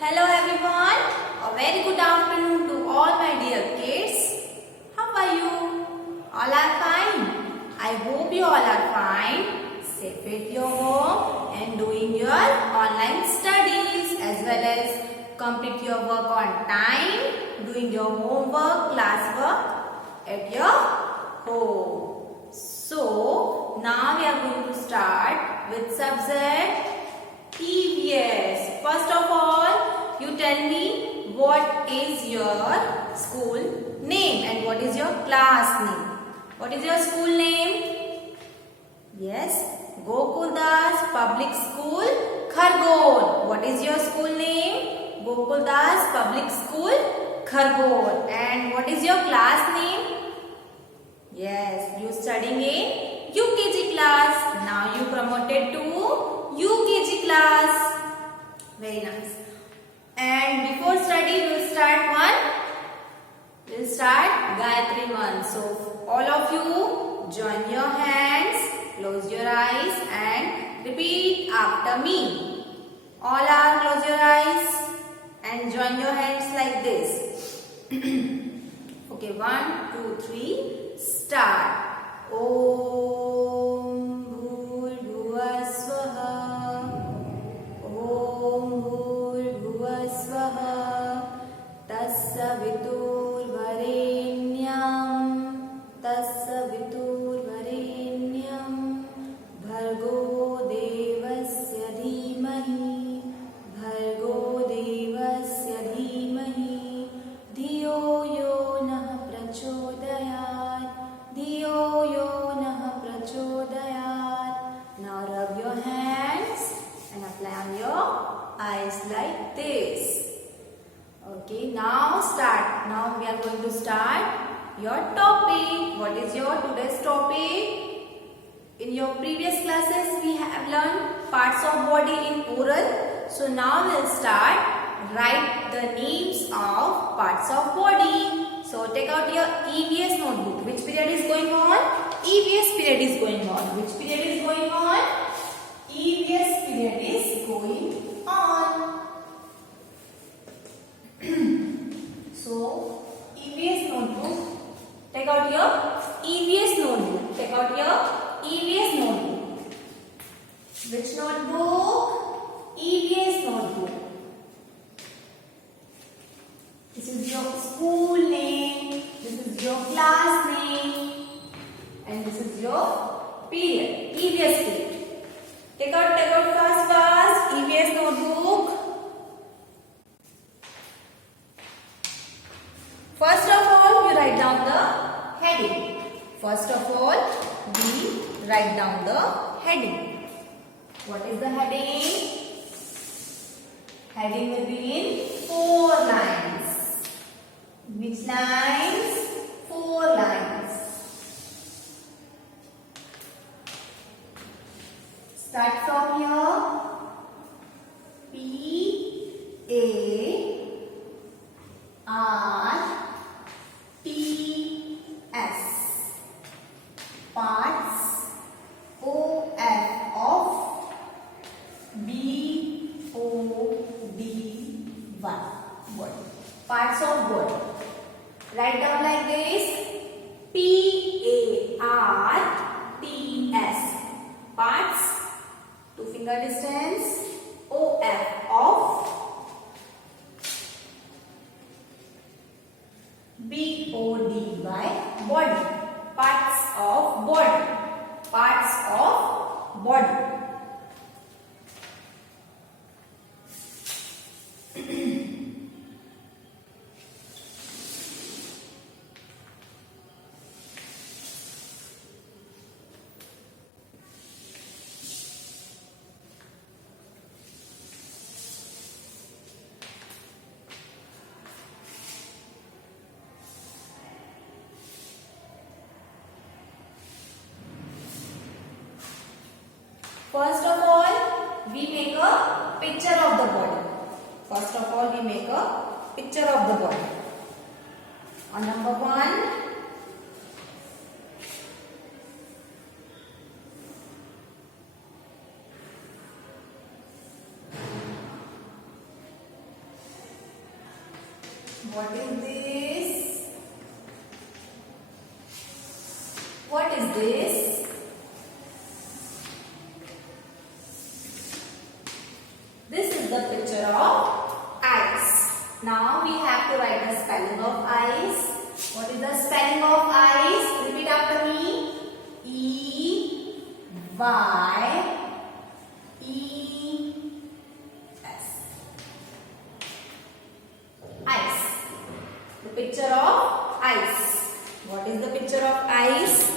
Hello everyone, a very good afternoon to all my dear kids. How are you? All are fine. I hope you all are fine, safe at your home and doing your online studies as well as complete your work on time, doing your homework, classwork at your home. So, now we are going to start with subject EVS. First of all, you tell me what is your school name and what is your class name. What is your school name? Yes, Gokuldas Public School, Khargone. What is your school name? Gokuldas Public School, Khargone. And what is your class name? Yes, you studying in UKG class. Now you promoted to UKG class. Very nice. And before study, we'll start one. We'll start Gayatri Mantra. So all of you join your hands, close your eyes and repeat after me. All are close your eyes and join your hands like this. Okay, 1, 2, 3, start. Om Bhurbhuvah Swaha. Om Bhurbhuvah Swaha. Tasya Vitur Varenyam. Tasya Vitur Varenyam. Bhargo Devasya Dhimahi. Bhargo Devasya Dhimahi. Dhiyo yo nah prachodayat. Dhiyo yo nah prachodayat. Now rub your hands and apply on your eyes like this. Okay, now start. Now we are going to start your topic. What is your today's topic? In your previous classes we have learned parts of body in oral. So now we'll start. Write the names of parts of body. So take out your EVS notebook. Which period is going on? EVS period is going on. Which period is going on? EVS period is going on. So EVS notebook. Take out your EVS notebook. Take out your EVS notebook. Which notebook? EVS notebook. This is your school name. This is your class name. And this is your period. EVS period. Take out fast. EVS notebook. First of all, you write down the heading. First of all, we write down the heading. What is the heading? Heading will be in 4 lines. Which lines? 4 lines. Start from here. P A R T S. Parts. O F of B O D Y. Word. Parts of word. Write down like this. P A R T S. Parts. 2 finger distance. O F of B O D Y. Body. Parts of body. Parts of body. First of all, we make a picture of the body. First of all, we make a picture of the body. On number 1, What is this? What is this? This is the picture of ice. Now we have to write the spelling of ice. What is the spelling of ice? Repeat after me. E-Y-E-S. Ice. The picture of ice. What is the picture of ice?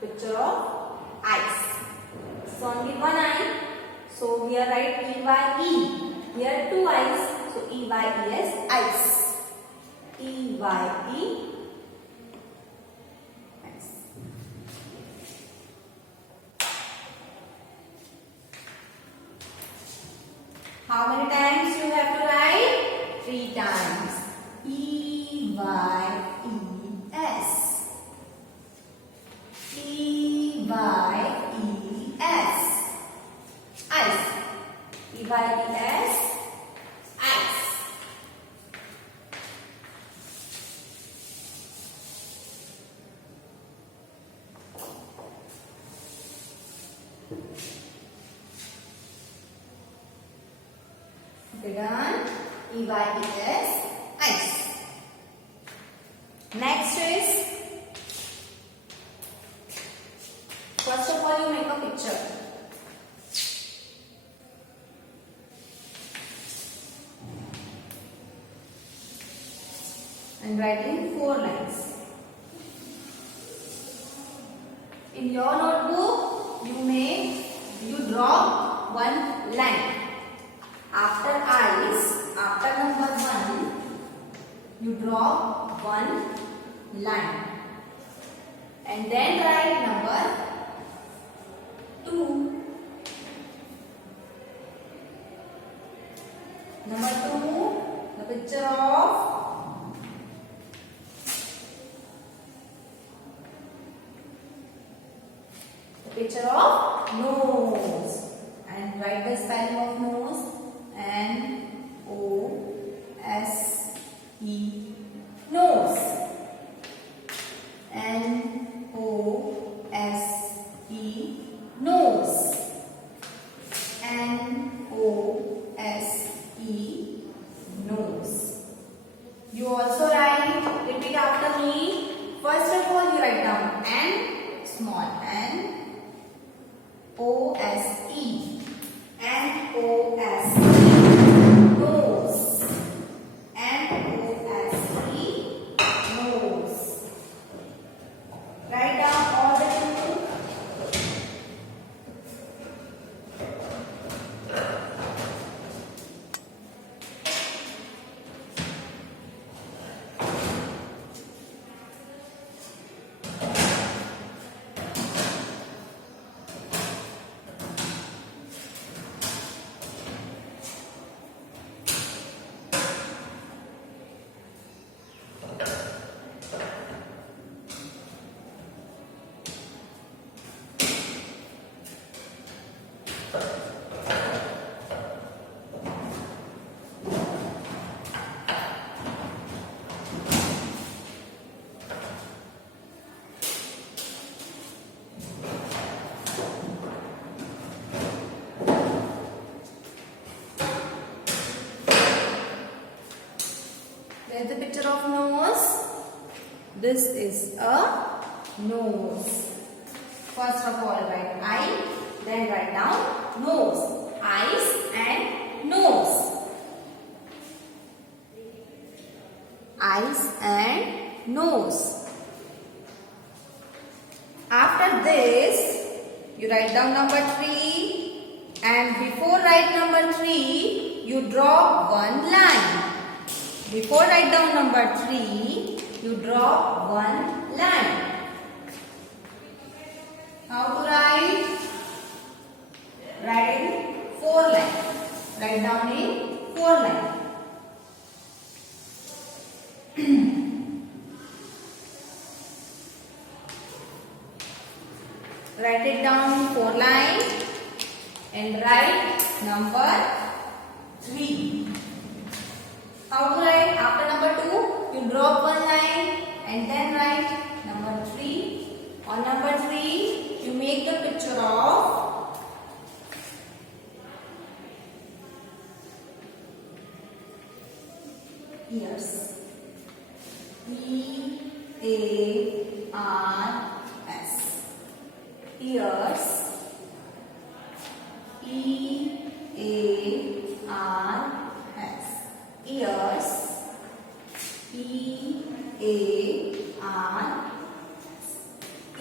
Picture of ice. So only one eye. So here write E-Y-E. Here two eyes. So E-Y-E-S, ice. E-Y-E. How many times you have to write? 3 times. E-Y-E-S. E-Y-E-S. Ice. E-Y-E-S. Ice. Okay, done. E-Y-E-S, ice. Next is, first of all you make a picture. And write in 4 lines. In your notebook, you draw 1 line. After eyes, after number 1, you draw 1 line. And then write number 2. Number 2, the picture of nose. And write the spelling of nose. N-O-S-E, nose. N-O-S-E, nose. N-O-S-E, nose. You also write, repeat after me. First of all, you write down N, small n, O-S-E. N-O-S-E, nose. N-O-S-E, nose. Write down all the 2. There's the picture of nose. This is a nose. First of all, write eye, then write down nose. Eyes and nose. Eyes and nose. After this, you write down number 3, and before write number 3, you draw 1 line. Before write down number 3, you draw 1 line. How to write? Write in 4 lines. Write down in 4 lines. Write it down in 4 lines. and write number 3. How to write? After number 2, you drop one line and then write number 3. On number 3, you make the picture of ears. E-A-R-S. Ears. E-A-R-S. Ears. E-A-R.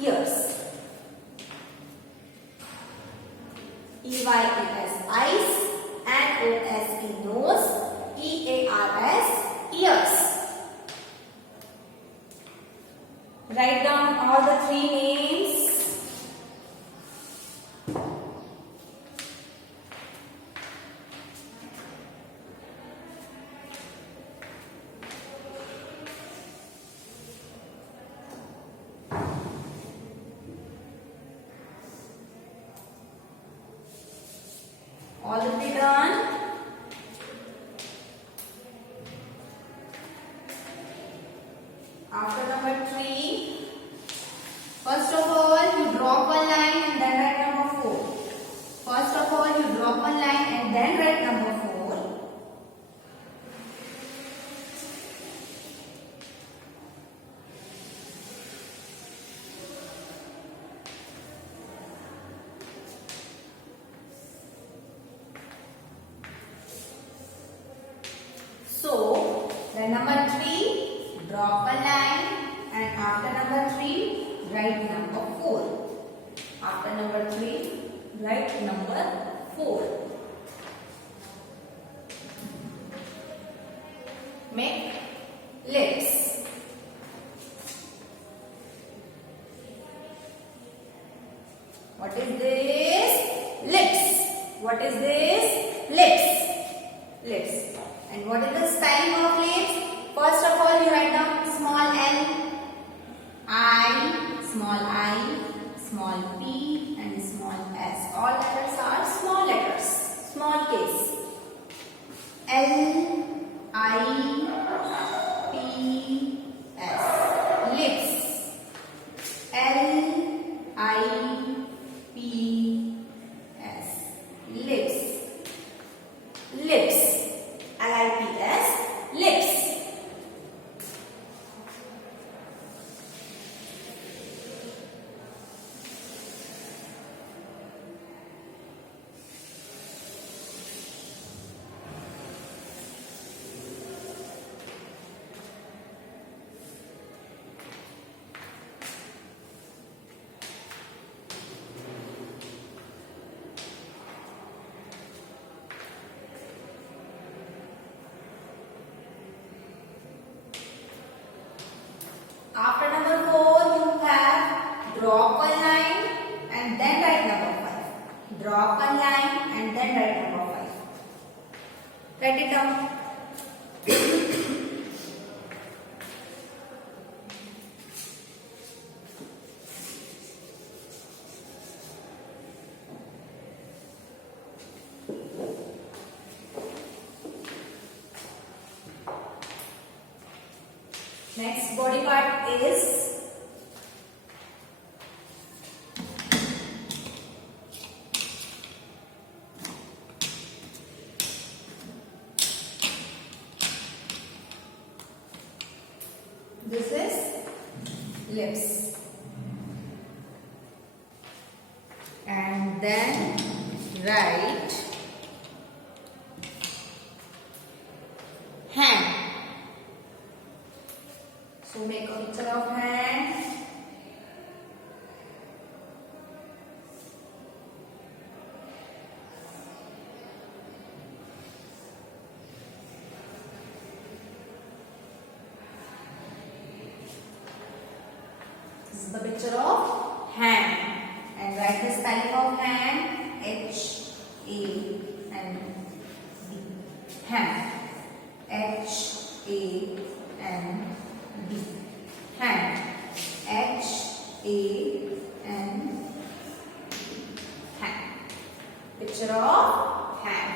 Ears. E-Y-A-S. Eyes. N-O-S-E. Nose. E-A-R-S. Ears. Write down all the 3 names. All the 3 done. After number 3, first of all you drop one line and then write number 4. First of all you drop one line and then write number 4. So, then number 3, drop a line and after number 3, write number 4. After number 3, write number 4. Make lips. What is this? Lips. What is this? Lips. Lips. And what is the spelling of lips? First of all, you write down small l, I, small p, and small s. All letters are small letters, small case. L, I, P, S. Lips. L, I, P, S. Lips. Lips. L-I-P-S, lips. After number 4, you have drop one line and then write number 5. Drop one line and then write number 5. Write it down. Next body part is this is lips, and then write hand. So make a picture of hand. This is the picture of hand, and write the spelling of hand. H-A-N-D. Hand. H-A-N-D. Hand. H-A-N-D. Hand. Picture picture of hand.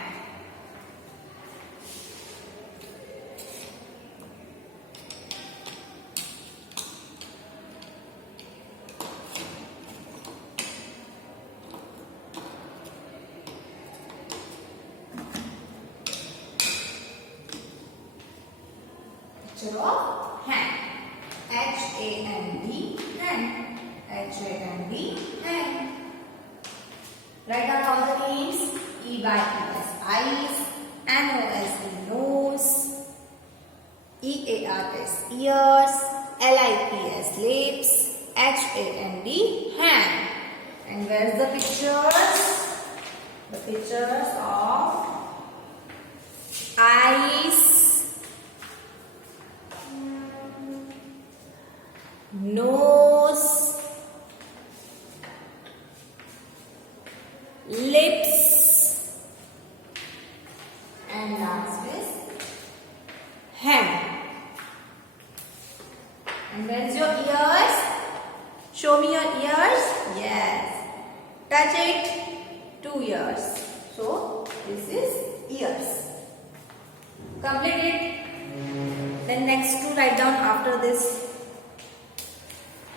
Picture of hand. H-A-N-D, hand. H-A-N-D, hand. Write down all the names. E-Y-E-S, eyes. N-O-S-E, nose. E-A-R-S, ears. L-I-P-S, lips. H-A-N-D, hand. And where's the pictures? The pictures of eyes, nose, lips, and last is hand. And where's your ears? Show me your ears. Yes. Touch it. 2 ears. So this is ears. Complete it. Then next to write down after this.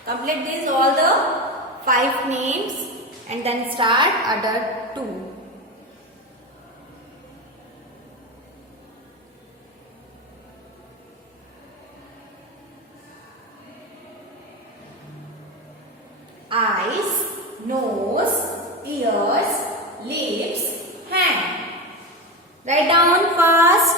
Complete this all the 5 names and then start other 2. Eyes, nose, ears, lips, hand. Write down fast.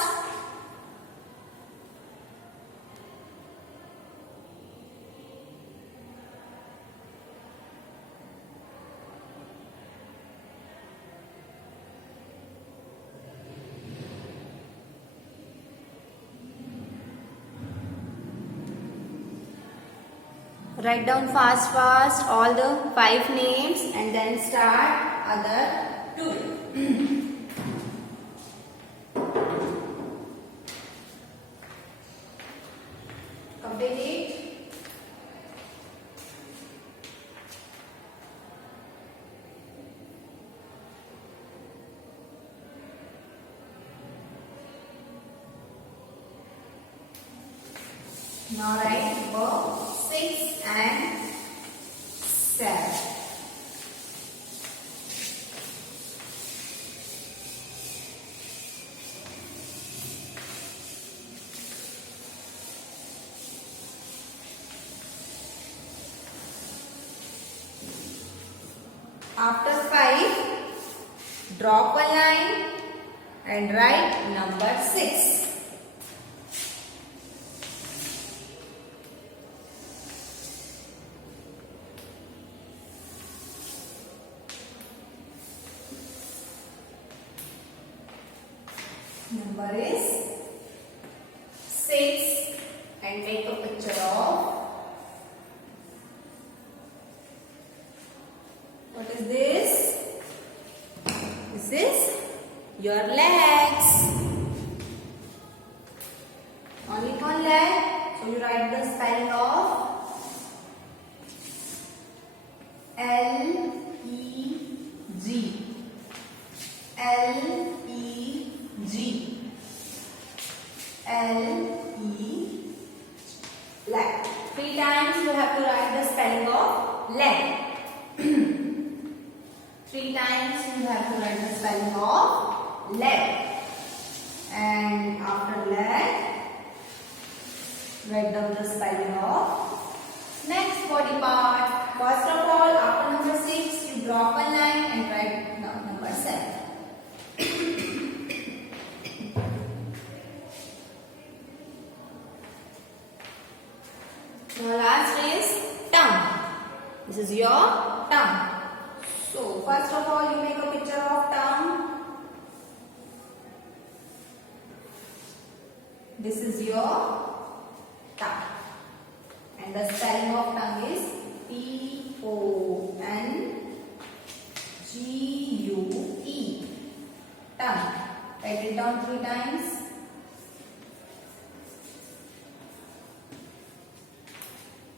Write down fast all the 5 names and then start other 2. Complete it. Now write number 6 and 7. After 5, drop a line and write number 6. Number is 6 and make a picture of, what is this? This is your legs. Only one leg. So you write the spelling of L-E-G. L-E-G. L-E, leg. 3 times you have to write the spelling of leg. 3 times you have to write the spelling of leg. And after leg, write down the spelling of next body part. First of all, after number 6, you drop a line and write number 7. Now last is tongue. This is your tongue. So first of all, you make a picture of tongue. This is your tongue. And the spelling of tongue is T-O-N-G-U-E. Tongue. Write it down 3 times.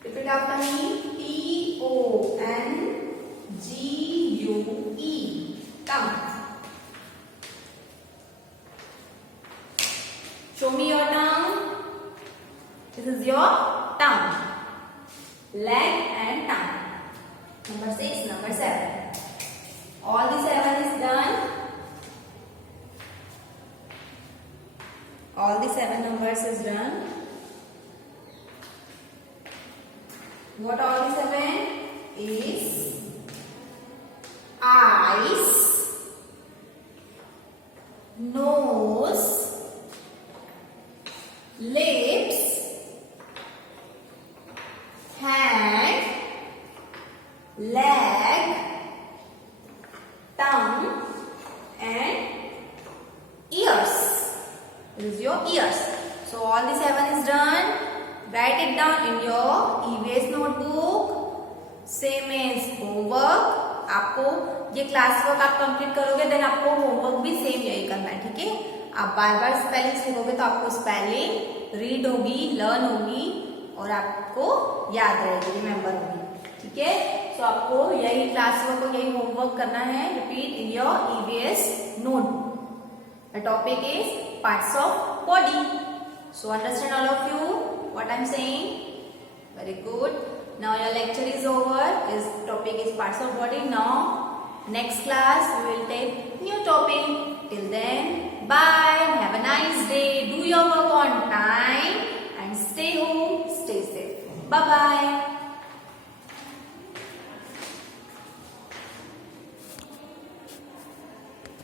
Repeat after me. T-O-N-G-U-E. Tongue. This is your tongue. Leg and tongue. Number 6, number 7. All the 7 is done. All the 7 numbers is done. What all the 7 is? Eyes, nose, lips, hand, leg, tongue and ears. This is your ears. So all the 7 is done. Write it down in your EVS notebook. Same as homework. आपको ये class work आप complete करोगे then आपको homework भी same यही करना है, ठीक है। आप बार बार स्पेलिंग लिखोगे तो आपको स्पेलिंग रीड होगी, लर्न होगी और आपको याद रहेगी, रिमेम्बर होगी, ठीक है। सो आपको यही क्लास वर्क और यही होमवर्क करना है। Repeat in your EVS notebook. The topic is parts of body. So understand all of you what I'm saying? Very good. Now your lecture is over. This topic is parts of body. Now next class we will take new topic. Till then, bye. Have a nice